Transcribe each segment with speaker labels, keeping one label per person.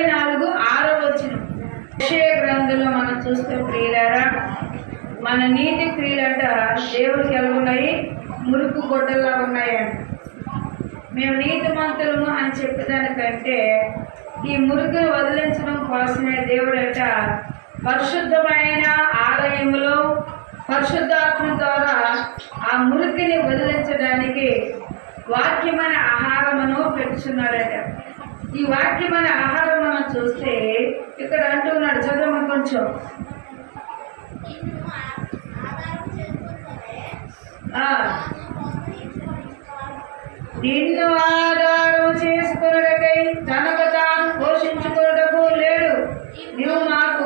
Speaker 1: ఇరవై నాలుగు ఆరో వచ్చిన విషయ గ్రంథంలో మనం చూస్తే ప్రియులారా మన నీతి క్రియలంట దేవుడికి ఎలా ఉన్నాయి? మురుకు గొడ్డల్లా ఉన్నాయంట. మేము నీతిమంతులము అని చెప్పేదానికంటే ఈ మురుగును వదిలించడం కోసమే దేవుడట పరిశుద్ధమైన ఆలయంలో పరిశుద్ధాత్మ ద్వారా ఆ మురికిని వదిలించడానికి వాక్యమైన ఆహారమును పెట్టుచున్నాడట. ఈ వాక్యమైన ఆహారం మనం చూస్తే ఇక్కడ అంటున్నాడు చదవమని కొంచెం? నిన్ను ఆధారం చేసుకున్నటకై తనకు తాను పోషించుకున్నటకు లేడు. నువ్వు మాకు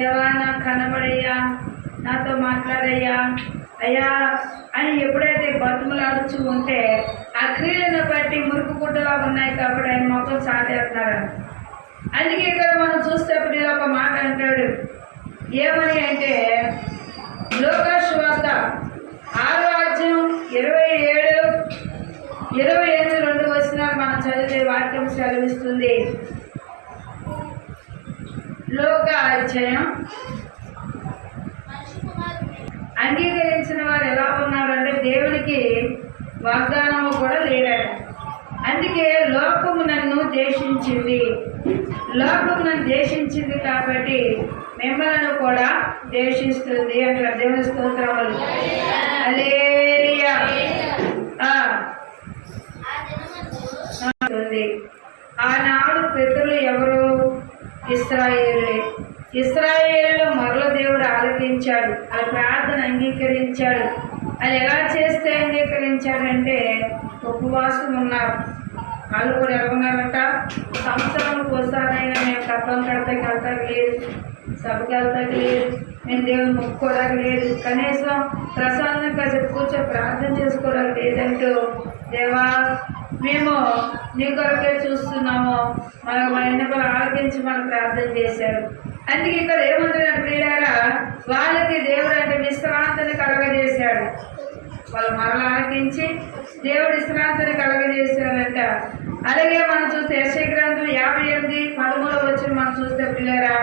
Speaker 1: దేవా నాకు కనబడయ్యా నాతో మాట్లాడయ్యా. అయ్యా అని ఎప్పుడైతే బతుములాడుచూ ఉంటే ఆ క్రియలను బట్టి మురుకు గుడ్డలా ఉన్నాయి కాబట్టి ఆయన మొత్తం సాటేస్తున్నాడు అందుకే ఇక్కడ మనం చూసేప్పుడు ఇలా ఒక మాట అంటాడు. ఏమని అంటే లోకాశ్వార్త ఆరో అధ్యాయం ఇరవై ఏడు ఇరవై ఎనిమిది రెండు వచ్చిన మనం చదివే వాక్యం సెలవిస్తుంది. లోకాధ్యాయం అంగీకరించిన వారు ఎలా ఉన్నారంటే దేవునికి వాగ్దానము కూడా లేదట అందుకే లోకము నన్ను దేశించింది లోకము నన్ను దేశించింది కాబట్టి మిమ్మల్ని కూడా దేశిస్తుంది అంటారు దేవుని స్తోత్రములు అలేరియా ఆ ఆనాడు పితరులు ఎవరు ఇస్రాయేలే. ఇస్రాయేలులో మరల దేవుడు ఆలకించాడు. ఆ ప్రార్థన అంగీకరించాడు. అది ఎలా చేస్తే అంగీకరించాడంటే ఉపవాసం ఉన్నారు. వాళ్ళు కూడా ఎలా సంవత్సరం ఒకసారైనా మేము కప్పం కడతాకి వెళ్తాకి లేదు. సభకి వెళ్తాకి లేదు. మేము దేవుని మొక్కుకోవడానికి లేదు. కనీసం ప్రశాంతంగా కాసేపు కూర్చో ప్రార్థన చేసుకోవడానికి లేదంటూ దేవా మేము నీ కొరకే చూస్తున్నాము. మనకు మన ఎన్నికలు ఆలకించి మనం ప్రార్థన చేశారు. అందుకే ఇక్కడ ఏమంటున్నారు ప్రియారా వాళ్ళకి దేవుడు అంటే విశ్రాంతిని కలగజేశాడు. వాళ్ళు మరల ఆలకించి దేవుడు విశ్రాంతిని కలగజేశారంట. అలాగే మనం చూస్తే యశ గ్రంథం యాభై ఎనిమిది పదమూడు వచ్చి మనం చూస్తే పిల్లరా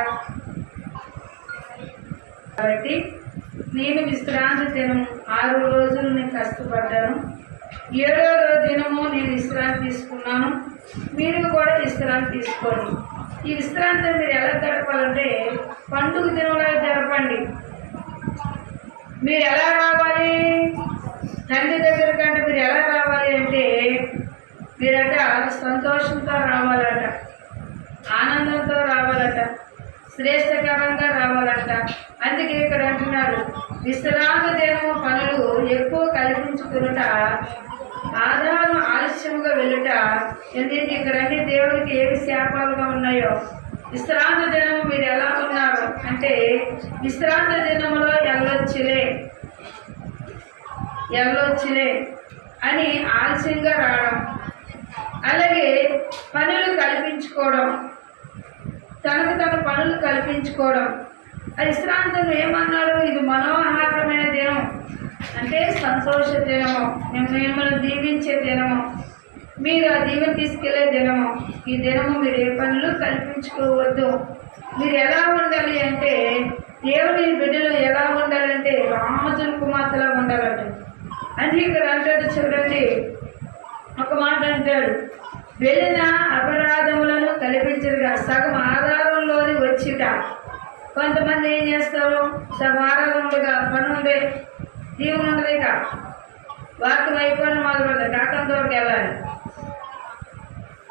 Speaker 1: కాబట్టి నేను విశ్రాంతి దినం ఆరు రోజులు నేను కష్టపడ్డాను. ఏడో దినము నేను విశ్రాంతి తీసుకున్నాను. మీరు కూడా విశ్రాంతి తీసుకోండి. ఈ విశ్రాంతిని మీరు ఎలా గడపాలంటే పండుగ దినంలో జరపండి. మీరు ఎలా రావాలి? తండ్రి దగ్గర కంటే మీరు ఎలా రావాలి అంటే మీరట సంతోషంతో రావాలట ఆనందంతో రావాలట శ్రేష్టకరంగా రావాలంట. అందుకే ఇక్కడ అంటున్నాడు విశ్రాంతి దినము పనులు ఎక్కువ కల్పించుకునుట ఆధారం ఆలస్యంగా వెళ్ళుట ఎందుకంటే ఇక్కడ అన్ని దేవుడికి ఏవి శాపాలుగా ఉన్నాయో. విశ్రాంత దినము మీరు ఎలా ఉన్నారు? అంటే విశ్రాంత దినములో ఎల్లొచ్చులే ఎల్లొచ్చులే అని ఆలస్యంగా రావడం. అలాగే పనులు కల్పించుకోవడం తనకు తన పనులు కల్పించుకోవడం. ఆ ఏమన్నాడు? ఇది మనోహరమైన దినం అంటే సంతోష దినము. మేము మిమ్మల్ని దీవించే దినము. మీరు ఆ దీవెన తీసుకెళ్ళే దినము. ఈ దినము మీరు ఏ పనులు కల్పించుకోవద్దు. మీరు ఎలా ఉండాలి అంటే దేవుని బిడ్డలు ఎలా ఉండాలంటే రామజుల కుమార్తెలా ఉండాలంట. అంటే ఇక్కడ అంటాడు చూడండి ఒక మాట అంటాడు. వెళ్ళిన అపరాధములను కల్పించరుగా. సగం ఆధారంలోని వచ్చిట. కొంతమంది ఏం చేస్తారు? సగం ఉండగా పని ఉంది జీవం ఉండదు ఇక వాక్యం అయిపోయిన మొదలు పెడతారు కాకంతో వెళ్ళాలి.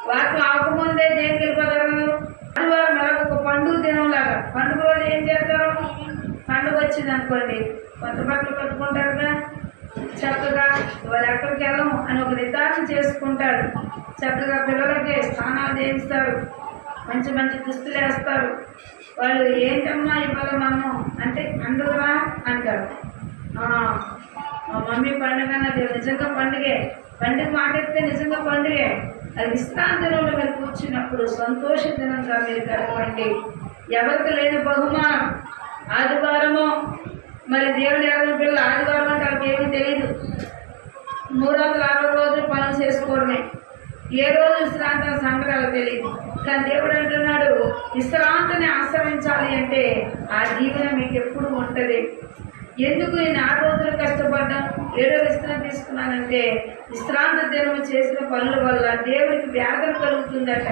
Speaker 1: వాక్యం ఆవకముందే దేనికి వెళ్ళిపోతారు ఆదివారం మరొక ఒక పండుగ దినంలాగా. పండుగ రోజు ఏం చేస్తారు? పండుగ వచ్చింది అనుకోండి. కొత్త బట్టలు కట్టుకుంటారుగా చక్కగా వాళ్ళు ఎక్కడికి వెళ్ళము అని ఒక నిర్ధారణ చేసుకుంటారు. చక్కగా పిల్లలకి స్నానాలు చేయిస్తారు. మంచి మంచి దుస్తులు వేస్తారు. వాళ్ళు ఏంటమ్మా ఇవాళ మాము అంటే పండుగరా అంటారు. మా మమ్మీ పండుగ అన్నది నిజంగా పండుగే. పండుగ మాట నిజంగా పండుగే. అది విశ్రాంతి మీరు కూర్చున్నప్పుడు సంతోష దినంగా మీరు గడపండి ఎవరికి లేని బహుమానం. ఆదివారము మరి దేవుని ఎవరి పిల్లలు ఆదివారం అంటే వాళ్ళకి ఏమీ తెలియదు. మూడు వందల అరవై రోజులు పనులు చేసుకోవడమే. ఏ రోజు విశ్రాంతి సంగ్రహాలు తెలియదు. కానీ దేవుడు అంటున్నాడు విశ్రాంతిని ఆశ్రయించాలి అంటే ఆ దీవెన మీకు ఎప్పుడు ఉంటుంది. ఎందుకు నేను ఆ రోజులు కష్టపడ్డాను? ఏడో విశ్రాంతి తీసుకున్నానంటే విశ్రాంతి దినం చేసిన పనుల వల్ల దేవునికి వ్యాధం కలుగుతుందట.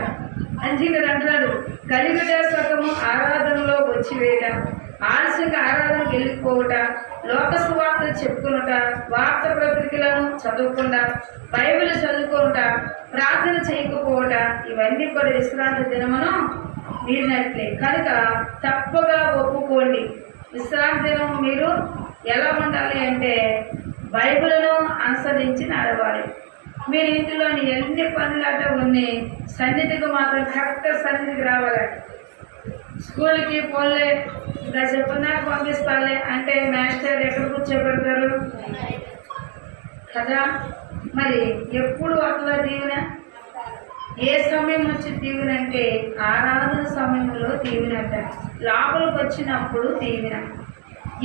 Speaker 1: అంజీ అంటున్నాడు కలిగడ సగము ఆరాధనలో వచ్చి వేయడం ఆలస్యంగా ఆరాధనకు గెలుపుకోవట లోక సువార్తలు చెప్పుకునుట వార్త పత్రికలను చదవకుండా బైబిల్ చదువుకోవట ప్రార్థన చేయకపోవట ఇవన్నీ కూడా విశ్రాంతి దినమును మీరినట్లే. కనుక తప్పగా ఒప్పుకోండి. విశ్రాంతి దినం మీరు ఎలా ఉండాలి అంటే బైబిల్ను అనుసరించి నడవాలి. మీరు ఇంటిలోని ఎన్ని పనులాట ఉన్నాయి సన్నిధికి మాత్రం కరెక్ట్ సన్నిధికి రావాలి స్కూల్కి పోలే ఇంకా చెప్పినా పంపిస్తాలే అంటే మాస్టర్ ఎక్కడ కూర్చోబెడతారు? కదా? మరి ఎప్పుడు అట్లా దీవెన? ఏ సమయం వచ్చి దీవెన అంటే ఆరాధన సమయంలో దీవెన అంట లోపలికి వచ్చినప్పుడు దీవెన.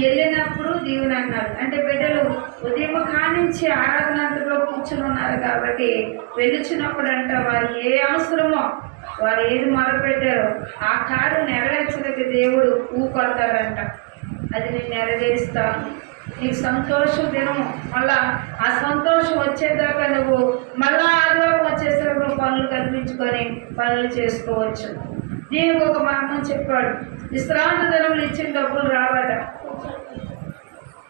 Speaker 1: వెళ్ళినప్పుడు దీవెన అన్నారు. అంటే బిడ్డలు ఉదయం కానించి ఆరాధన అంతలో కూర్చుని ఉన్నారు కాబట్టి వెలిచినప్పుడు అంట వారు ఏ అవసరమో వారు ఏది మొదలుపెట్టారో ఆ కార్యం నెరవేర్చడానికి దేవుడు ఊకొడతాడంట. అది నేను నెరవేరుస్తాను. నీకు సంతోషం దినము. మళ్ళా ఆ సంతోషం వచ్చేదాకా నువ్వు మళ్ళా ఆదివారం వచ్చేసరికి పనులు కల్పించుకొని పనులు చేసుకోవచ్చు. దీనికి ఒక మర్మం చెప్పాడు. విశ్రాంతి దినములు ఇచ్చిన డబ్బులు రావట.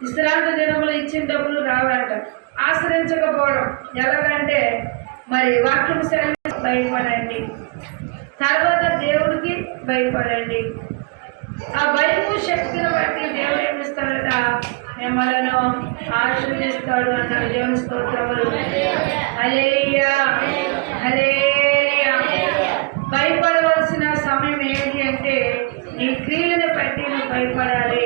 Speaker 1: విశ్రాంతి దినములు ఇచ్చిన డబ్బులు రావాలట ఆశ్రయించకపోవడం. ఎలాగంటే మరి వాక్యం సెలవు బయటపడండి. తర్వాత దేవుడికి భయపడండి. ఆ భయము శక్తిని బట్టి దేవుడు ఏమిస్తాడట మిమ్మల్ని ఆశీర్దిస్తాడు అంట దేవుని స్తోత్రములు. అలేయా అలేయా భయపడవలసిన సమయం ఏంటి అంటే నీ క్రియలను బట్టి నువ్వు భయపడాలి.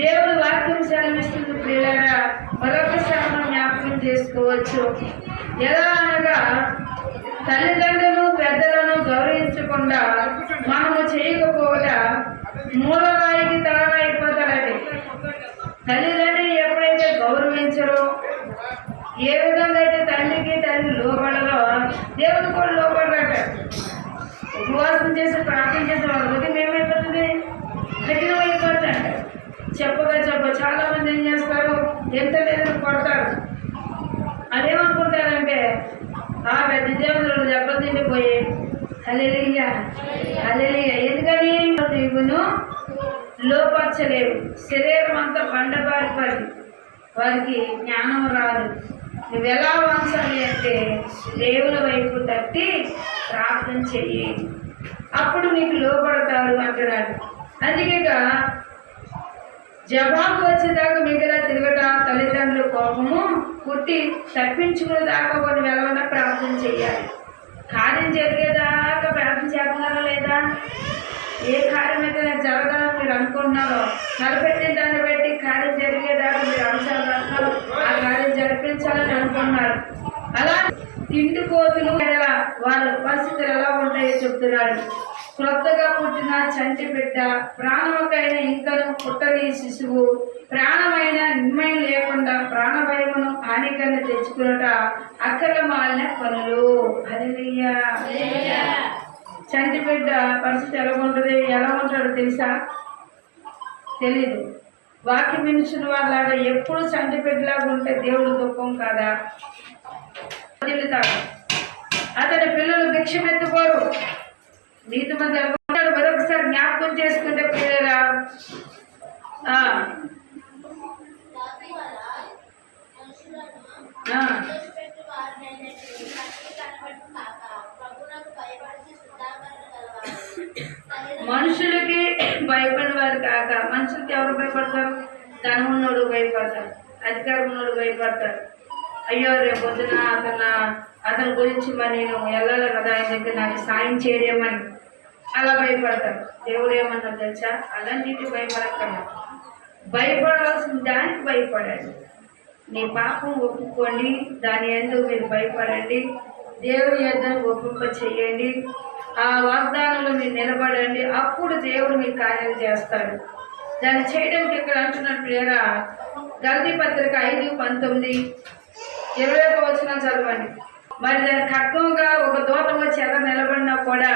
Speaker 1: దేవుడు వాక్యం సెలవిస్తుంది ప్రియులరా మరొకసారి మనం జ్ఞాపకం చేసుకోవచ్చు. ఎలా అనగా తల్లిదండ్రులు పెద్దలను గౌరవించకుండా మనము చేయకపోగా మూలరాయికి తలరాయిపోతాడని తల్లిదండ్రులు ఎప్పుడైతే గౌరవించరో ఏ విధంగా అయితే తల్లికి తల్లి లోపడలో దేవుడు కూడా లోపడరాట ఉపవాసం చేసి ప్రార్థన చేసే వాళ్ళ ఉదయం ఏమైపోతుంది కఠినమైపోతాడు చెప్పగా చెప్ప చాలా మంది ఏం చేస్తారు? ఎంత లేదని కొడతారు అదేమనుకుంటారంటే ఆ పెద్ద దేవుడు దెబ్బతిండిపోయి అలెలియ అలెలియ ఎందుకని? నీవును లోపరచలేవు. శరీరం అంతా బండబారిపడి వారికి జ్ఞానం రాదు. నువ్వు ఎలా వంచాలి అంటే దేవుని వైపు తట్టి ప్రార్థన చెయ్యి. అప్పుడు నీకు లోపడతారు అంటున్నాడు. అందుకేగా జవాబు వచ్చేదాకా మిగతా తిరగట తల్లిదండ్రుల కోపము పుట్టి తప్పించుకునేదాకా కొన్ని వెళ్ళకుండా ప్రార్థన చేయాలి. కార్యం జరిగేదాకా ప్రార్థన చేస్తున్నారా లేదా? ఏ కార్యం అయితే నాకు జరగాలని మీరు అనుకుంటున్నారో తలపెట్టిన దాన్ని బట్టి కార్యం జరిగేదాకా మీరు అంశాలు ఆ కార్యం జరిపించాలని అనుకుంటున్నారు అలా తిండి కోతులు వాళ్ళ పరిస్థితులు ఎలా ఉంటాయో చెప్తున్నాడు. క్రొత్తగా పుట్టిన చంటి బిడ్డ ప్రాణముకైన ఇంకను పుట్టని శిశువు ప్రాణమైన నిర్మయం లేకుండా ప్రాణభయమును హానికరణ తెచ్చుకున్నట అక్కల మాలిన పనులు. చంటి బిడ్డ పరిస్థితి ఎలా ఉంటుంది? ఎలా ఉంటాడో తెలుసా? తెలీదు. వాక్యం వినిచిన వాళ్ళ ఎప్పుడు చంటి బిడ్డలాగా ఉంటే దేవుడు దుఃఖం కాదా? వదులుతాడు అతని పిల్లలు భిక్షమెత్తుకోరు. నీతి మంది మరొకసారి జ్ఞాపకం చేసుకుంటే పిల్లరా? ఆ. మనుషులకి భయపడిన వారు కాక మనుషులకి ఎవరు భయపడతారు? ధనం ఉన్నోడు భయపడతారు అధికారం ఉన్నోడు భయపడతారు అయ్యో రేపు పొద్దున అతను అతని గురించి మరి నేను వెళ్ళాలి కదా ఆయన దగ్గర నాకు సాయం చేయడేమని అలా భయపడతారు దేవుడు ఏమన్నా తెలుసా? అలాంటి భయపడక్కర్లా. భయపడాల్సిన దానికి భయపడండి. నీ పాపం ఒప్పుకోండి దాని ఎందుకు మీరు భయపడండి. దేవుని యొద్ద ఒప్పింప చేయండి ఆ వాగ్దానంలో మీరు నిలబడండి. అప్పుడు దేవుడు మీ కార్యం చేస్తాడు. దాన్ని చేయడానికి ఇక్కడ అంటున్నట్టు లేరా గల్దీ పత్రిక ఐదు పంతొమ్మిది. ఇరవై ఒక వచ్చిన చదవండి. మరి దాని ఖడ్గంగా ఒక దూతం వచ్చి ఎక్కడ నిలబడినా కూడా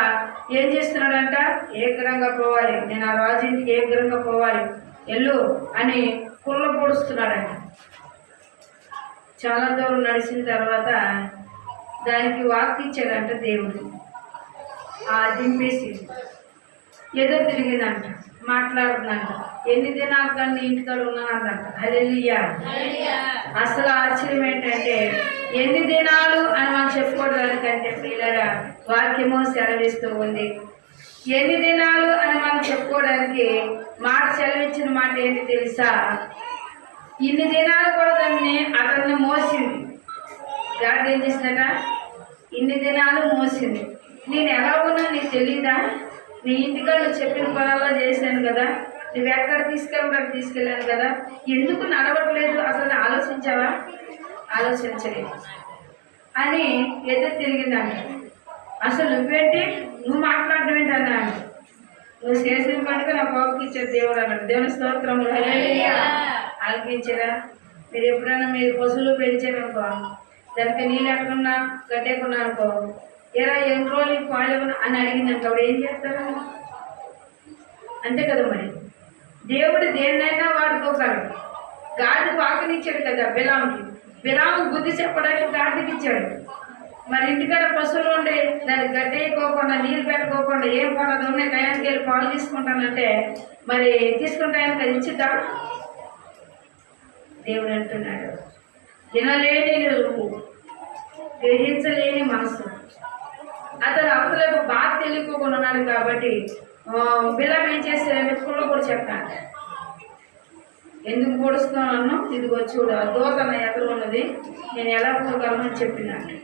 Speaker 1: ఏం చేస్తున్నాడంట? ఏగ్రంగా పోవాలి. నేను ఆ రాజు ఇంటికి ఏగ్రంగా పోవాలి. ఎల్లు అని కుళ్ళ పొడుస్తున్నాడంట. చాలా దూరం నడిచిన తర్వాత దానికి వాక్ ఇచ్చాడంట దేవుడు. ఆ దింపేసి ఏదో తిరిగిందంట. మాట్లాడుతుందంట. ఎన్ని దినాలు కానీ ఇంటికాడ ఉన్నానంట. హల్లెలూయా. అసలు ఆశ్చర్యం ఏంటంటే ఎన్ని దినాలు అని మనం చెప్పుకోవడానికంటే పిల్లరా వాక్యము సెలవిస్తూ ఉంది. ఎన్ని దినాలు అని మనం చెప్పుకోవడానికి మాట సెలవిచ్చిన మాట ఏంటి తెలుసా? ఇన్ని దినాలు కూడా దాన్ని అతన్ని మోసింది. గాడి ఏం చేసిందట? ఇన్ని దినాలు మోసింది. నేను ఎలా ఉన్నా నీకు తెలీదా? నీ ఇంటికాడ చెప్పిన పనుల్లో చేశాను కదా. నువ్వు ఎక్కడ తీసుకెళ్ళడానికి తీసుకెళ్ళాను కదా. ఎందుకు నడవట్లేదు? అసలు ఆలోచించావా? ఆలోచించలేదు. అని ఎదురు తిరిగిందంట. అసలు నువ్వేంటి? నువ్వు మాట్లాడడం ఏంటి? నువ్వు చేసిన పనుక నా పాపకి ఇచ్చారు దేవుడు అన్నాడు. దేవుని స్తోత్రం హల్లెలూయా. ఆలకించారా మీరు ఎప్పుడైనా మీరు పశువులు పెంచారనుకో దానికి నీళ్ళు ఎక్కడున్నా గడ్డేకున్నా అనుకో ఎలా ఎన్ని రోజులు పాలు అని అడిగిందంటే. అప్పుడు ఏం చేస్తారా అంతే కదా మరి. దేవుడు దేన్నైనా వాడుకోగలడు. గాడి పాకనిచ్చాడు కదా బిలాంకి బిలాము బుద్ధి చెప్పడానికి గాడికి ఇచ్చాడు మరి ఇంటికాడ పశువులు ఉండే దానికి గడ్డేయకోకుండా నీళ్ళు పెట్టుకోకుండా ఏం పడదు ఉన్నాయి? టయానికి వెళ్ళి పాలు తీసుకుంటానంటే మరి తీసుకుంటానికి అది ఇచ్చిద్దా? దేవుడు అంటున్నాడు. వినలేని నువ్వు గ్రహించలేని మనసు. అతను అవతలకు బాధ తెలియకోకుండా ఉన్నాడు కాబట్టి బిల్లం ఏం చేస్తారంటే పుల్ల కూడా చెప్తాను ఎందుకు పొడుస్తున్నాను ఇదిగో చూడు ఆ నా ఎదురు ఉన్నది. నేను ఎలా పోగలను అని చెప్పినాడు.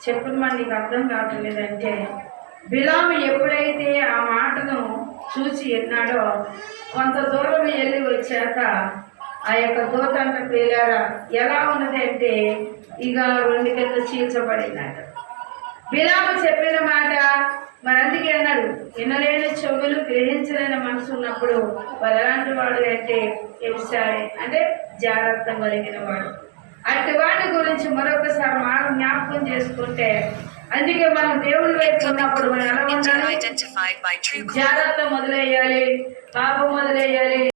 Speaker 1: చెప్పిన నీకు అర్థం కావట్లేదంటే బిలాము ఎప్పుడైతే ఆ మాటను చూసి విన్నాడో కొంత దూరం వెళ్ళి వచ్చాక ఆ యొక్క దూత అంత పేలారా ఎలా ఉన్నది అంటే ఇక రెండు కింద చీల్చబడిందంట బిలాము చెప్పిన మాట మరి అందుకే అన్నాడు. వినలేని చెవులు గ్రహించలేని మనసు ఉన్నప్పుడు వారు ఎలాంటి వాడు అంటే ఎవిసాడే అంటే జాగ్రత్త కలిగిన వాడు. అట్టి వాడి గురించి మరొకసారి మనం జ్ఞాపకం చేసుకుంటే అందుకే మనం దేవుని వైపు ఉన్నప్పుడు మనం ఎలా ఉండాలి. జాగ్రత్త మొదలయ్యాలి పాపం మొదలయ్యాలి.